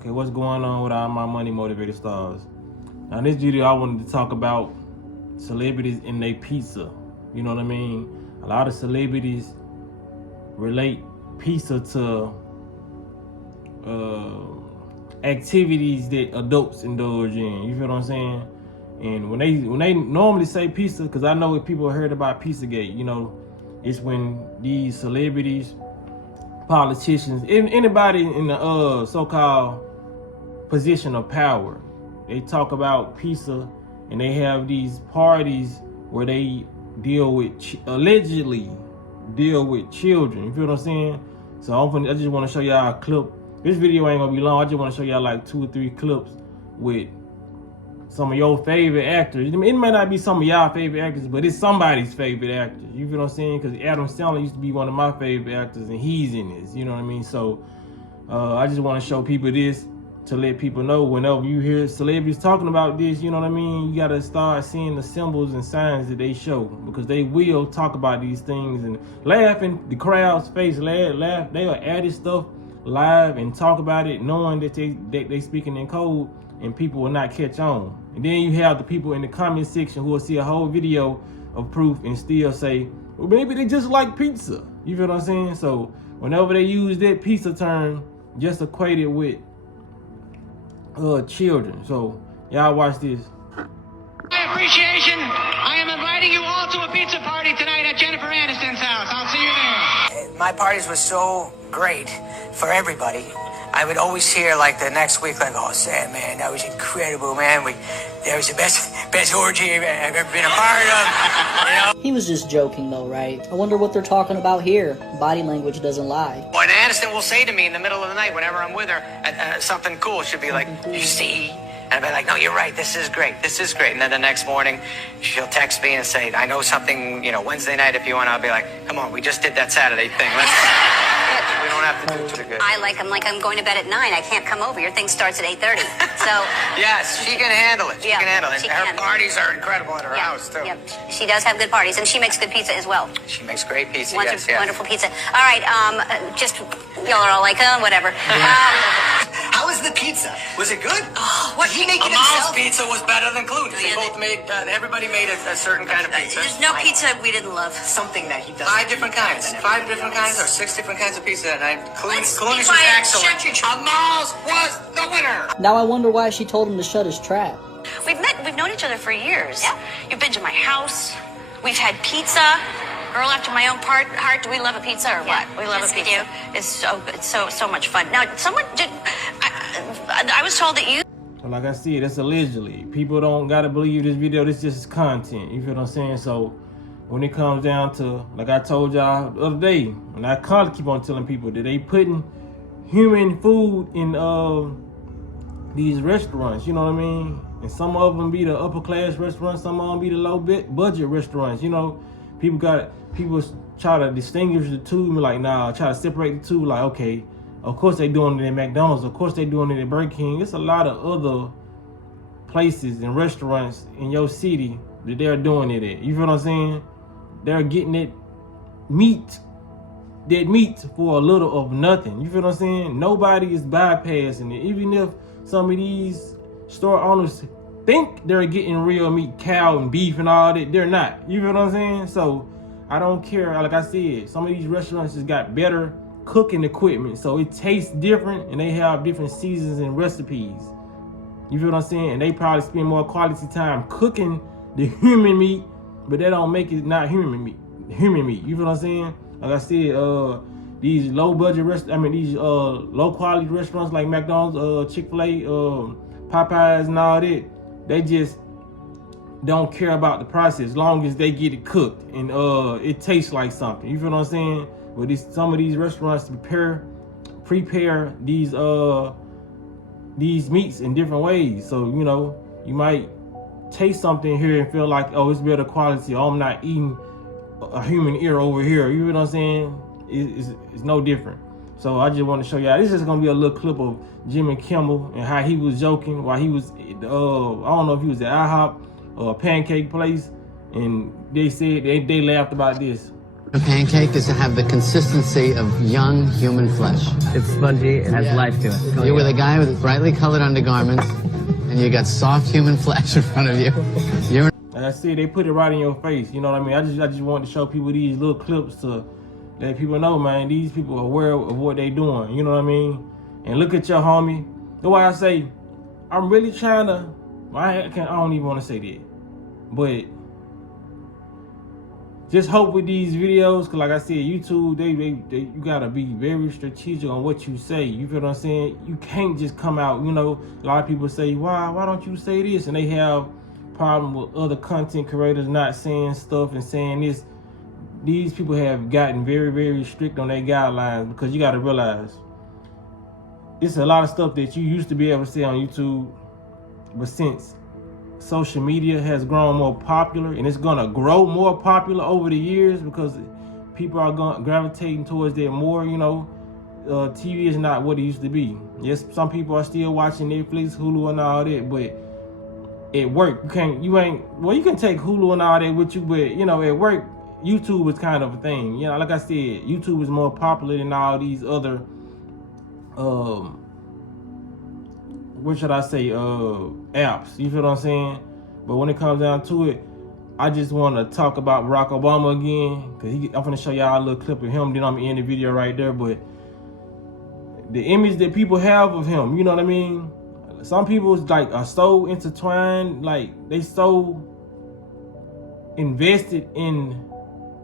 Okay, what's going on with all my money motivated stars? Now in this video, I wanted to talk about celebrities and their pizza. You know what I mean? A lot of celebrities relate pizza to activities that adults indulge in. You feel what I'm saying? And when they normally say pizza, because I know if people heard about Pizzagate, you know, it's when these celebrities, politicians, anybody in the so-called position of power, they talk about pizza, and they have these parties where they allegedly deal with children. You feel what I'm saying? So I just want to show y'all a clip. This video ain't gonna be long. I just want to show y'all like 2 or 3 clips with some of your favorite actors. It might not be some of y'all favorite actors, but it's somebody's favorite actors. You feel what I'm saying? Because Adam Sandler used to be one of my favorite actors, and he's in this. You know what I mean? So I just want to show people this to let people know whenever you hear celebrities talking about this, you know what I mean? You got to start seeing the symbols and signs that they show, because they will talk about these things and laugh in the crowd's face, laugh. They will add this stuff live and talk about it, knowing that they speaking in code, and people will not catch on. And then you have the people in the comment section who will see a whole video of proof and still say, well, maybe they just like pizza. You feel what I'm saying? So whenever they use that pizza term, just equate it with children. So y'all watch this. My appreciation. I am inviting you all to a pizza party tonight at Jennifer Aniston's house. I'll see you there. My parties were so great for everybody. I would always hear like the next week, like, oh, Sam, man, that was incredible, man. That was the best orgy I've ever been a part of. You know? He was just joking though, right? I wonder what they're talking about here. Body language doesn't lie. Boy, and Aniston will say to me in the middle of the night, whenever I'm with her, something cool. She'll be like, you see? And I'll be like, no, you're right. This is great. This is great. And then the next morning, she'll text me and say, I know something, you know, Wednesday night if you want. I'll be like, come on, we just did that Saturday thing. We don't have to do too good. I like I'm going to bed at 9. I can't come over. Your thing starts at 8:30. So yes, she can handle it. She can handle it. Her parties are incredible at her house too. Yep. She does have good parties, and she makes good pizza as well. She makes great pizza. Wonderful, wonderful pizza. All right, just y'all are all like, whatever. How was the pizza? Was it good? Oh, what he make it himself? Pizza was better than Clune. They both made. Everybody made a certain kind of pizza. There's no pizza we didn't love. Something that he does. 5 different kinds. 5 different kinds or 6 different kinds of pizza. And Clune was excellent. Amal's was the winner. Now I wonder why she told him to shut his trap. We've known each other for years. Yeah. You've been to my house. We've had pizza. Girl after my own heart. Do we love a pizza or what? We love a pizza. It's so good. So much fun. Now, someone did. I was told that you. Like I said, that's allegedly. People don't gotta believe this video. This just content. You feel what I'm saying? So when it comes down to, like I told y'all the other day, and I constantly keep on telling people that they putting human food in these restaurants. You know what I mean? And some of them be the upper class restaurants. Some of them be the low budget restaurants. You know, people try to distinguish the two. Like, nah, try to separate the two. Like, okay, of course they doing it at McDonald's. Of course they doing it at Burger King. It's a lot of other places and restaurants in your city that they're doing it at. You feel what I'm saying? They're getting it meat for a little of nothing. You feel what I'm saying? Nobody is bypassing it. Even if some of these store owners think they're getting real meat, cow and beef and all that, they're not. You feel what I'm saying? So I don't care. Like I said, some of these restaurants just got better cooking equipment, so it tastes different, and they have different seasons and recipes. You feel what I'm saying? And they probably spend more quality time cooking the human meat, but they don't make it not human meat. You feel what I'm saying? Like I said, these low quality restaurants like McDonald's, Chick-fil-A, Popeyes and all that, they just don't care about the process as long as they get it cooked and it tastes like something. You feel what I'm saying? But some of these restaurants prepare these meats in different ways. So, you know, you might taste something here and feel like, oh, it's better quality. Oh, I'm not eating a human ear over here. You know what I'm saying? It's no different. So I just want to show y'all. This is going to be a little clip of Jimmy Kimmel and how he was joking while he was, I don't know if he was at IHOP or a pancake place. And they said, they laughed about this. A pancake is to have the consistency of young human flesh. It's spongy, it has life to it. You're with a guy with brightly colored undergarments, and you got soft human flesh in front of you. You're like I said, they put it right in your face. You know what I mean? I just want to show people these little clips to let people know, man, these people are aware of what they doing. You know what I mean? And look at your homie. That's why I say, I'm really trying to, I don't even want to say that. But just hope with these videos, because like I said, YouTube, you got to be very strategic on what you say. You feel what I'm saying? You can't just come out, you know, a lot of people say, why don't you say this? And they have problem with other content creators not saying stuff and saying this. These people have gotten very, very strict on their guidelines, because you got to realize it's a lot of stuff that you used to be able to say on YouTube, but since social media has grown more popular, and it's gonna grow more popular over the years because people are gravitating towards that more, you know, TV is not what it used to be. Yes, some people are still watching Netflix, Hulu and all that, but at work, you can take Hulu and all that with you, but you know, at work, YouTube is kind of a thing. You know, like I said, YouTube is more popular than all these other what should I say, apps. You feel what I'm saying? But when it comes down to it, I just want to talk about Barack Obama again, because I'm going to show y'all a little clip of him, then I'm going to end the video right there. But the image that people have of him, you know what I mean? Some people like are so intertwined, like they so invested in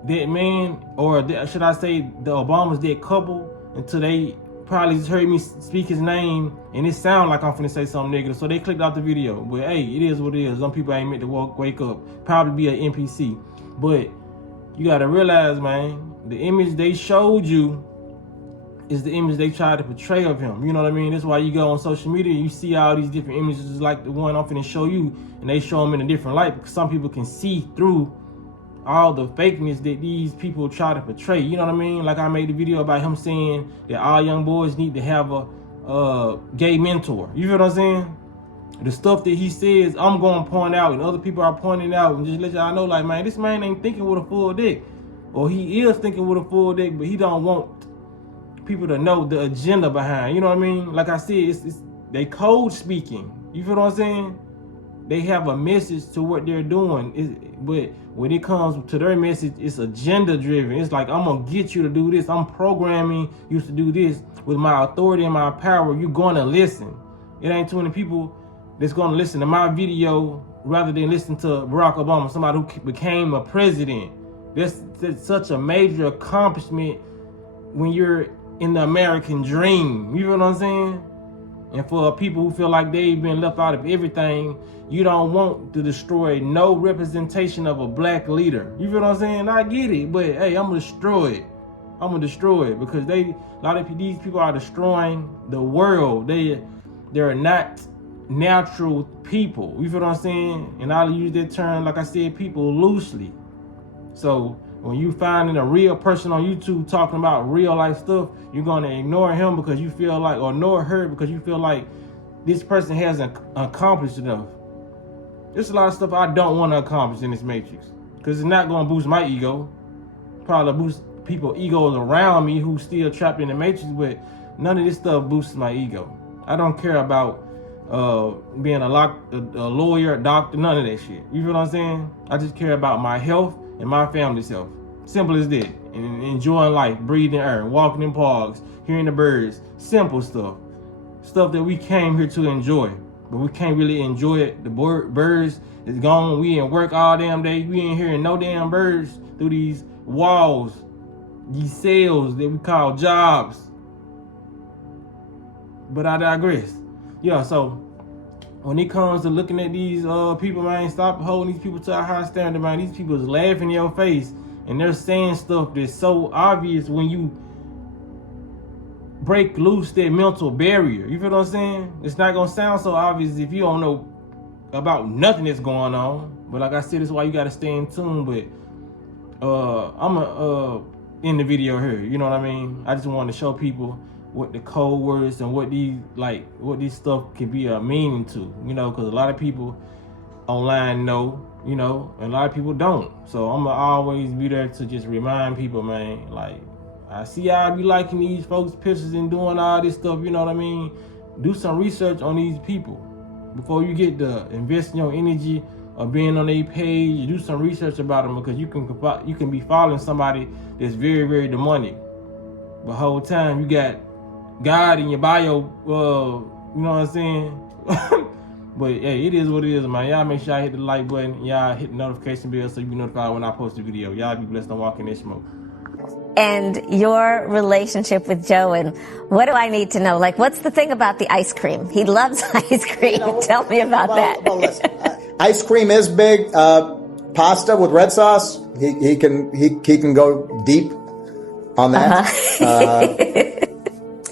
that man, or should I say the Obamas, that couple, until they probably just heard me speak his name and it sound like I'm finna say something negative, so they clicked out the video. But hey, it is what it is. Some people ain't meant to wake up, probably be an NPC. But you gotta realize, man, the image they showed you is the image they tried to portray of him. You know what I mean? That's why you go on social media, you see all these different images like the one I'm finna show you, and they show them in a different light, because some people can see through all the fakeness that these people try to portray. You know what I mean? Like I made a video about him saying that all young boys need to have a gay mentor. You feel what I'm saying? The stuff that he says, I'm going to point out, and other people are pointing out, and just let y'all know, like, man, this man ain't thinking with a full dick. Or he is thinking with a full dick, but he don't want people to know the agenda behind. You know what I mean? Like I said, it's they code speaking. You feel what I'm saying? They have a message to what they're doing, but when it comes to their message, it's agenda driven. It's like, I'm gonna get you to do this. I'm programming you to do this with my authority and my power. You're gonna listen. It ain't too many people that's gonna listen to my video rather than listen to Barack Obama, somebody who became a president. That's such a major accomplishment when you're in the American dream. You know what I'm saying? And for people who feel like they've been left out of everything, you don't want to destroy no representation of a black leader. You feel what I'm saying? I get it, but hey, I'm gonna destroy it. I'm gonna destroy it, because a lot of these people are destroying the world. They're not natural people. You feel what I'm saying? And I use that term, like I said, people loosely. So when you finding a real person on YouTube talking about real life stuff, you're gonna ignore him because you feel like, or ignore her because you feel like this person hasn't accomplished enough. There's a lot of stuff I don't want to accomplish in this matrix, because it's not gonna boost my ego. Probably boost people egos around me who still trapped in the matrix, but none of this stuff boosts my ego. I don't care about being a lawyer, a doctor, none of that shit. You feel what I'm saying? I just care about my health and my family's health. Simple as that. And enjoying life, breathing air, walking in parks, hearing the birds. Simple stuff. Stuff that we came here to enjoy. But we can't really enjoy it. The birds is gone. We in work all damn day. We ain't hearing no damn birds through these walls, these cells that we call jobs. But I digress. Yeah, so when it comes to looking at these people, man, stop holding these people to a high standard, man. These people is laughing in your face, and they're saying stuff that's so obvious when you break loose that mental barrier. You feel what I'm saying? It's not gonna sound so obvious if you don't know about nothing that's going on. But like I said, that's why you gotta stay in tune. But I'm gonna end the video here. You know what I mean? I just wanted to show people what the code words and what these stuff can be a meaning to, you know, because a lot of people online know you know, and a lot of people don't. So I'm gonna always be there to just remind people, man, like, I see y'all be liking these folks' pictures and doing all this stuff, you know what I mean? Do some research on these people before you get to invest your energy or being on their page. Do some research about them, because you can be following somebody that's very, very demonic. But the whole time you got God in your bio, you know what I'm saying? But hey, it is what it is, man. Y'all make sure y'all hit the like button. Y'all hit the notification bell so you be notified when I post a video. Y'all be blessed on walking this smoke. And your relationship with Joe, and what do I need to know? Like, what's the thing about the ice cream? He loves ice cream. Tell me about that. Well, listen, ice cream is big. Pasta with red sauce, he can go deep on that.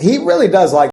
He really does like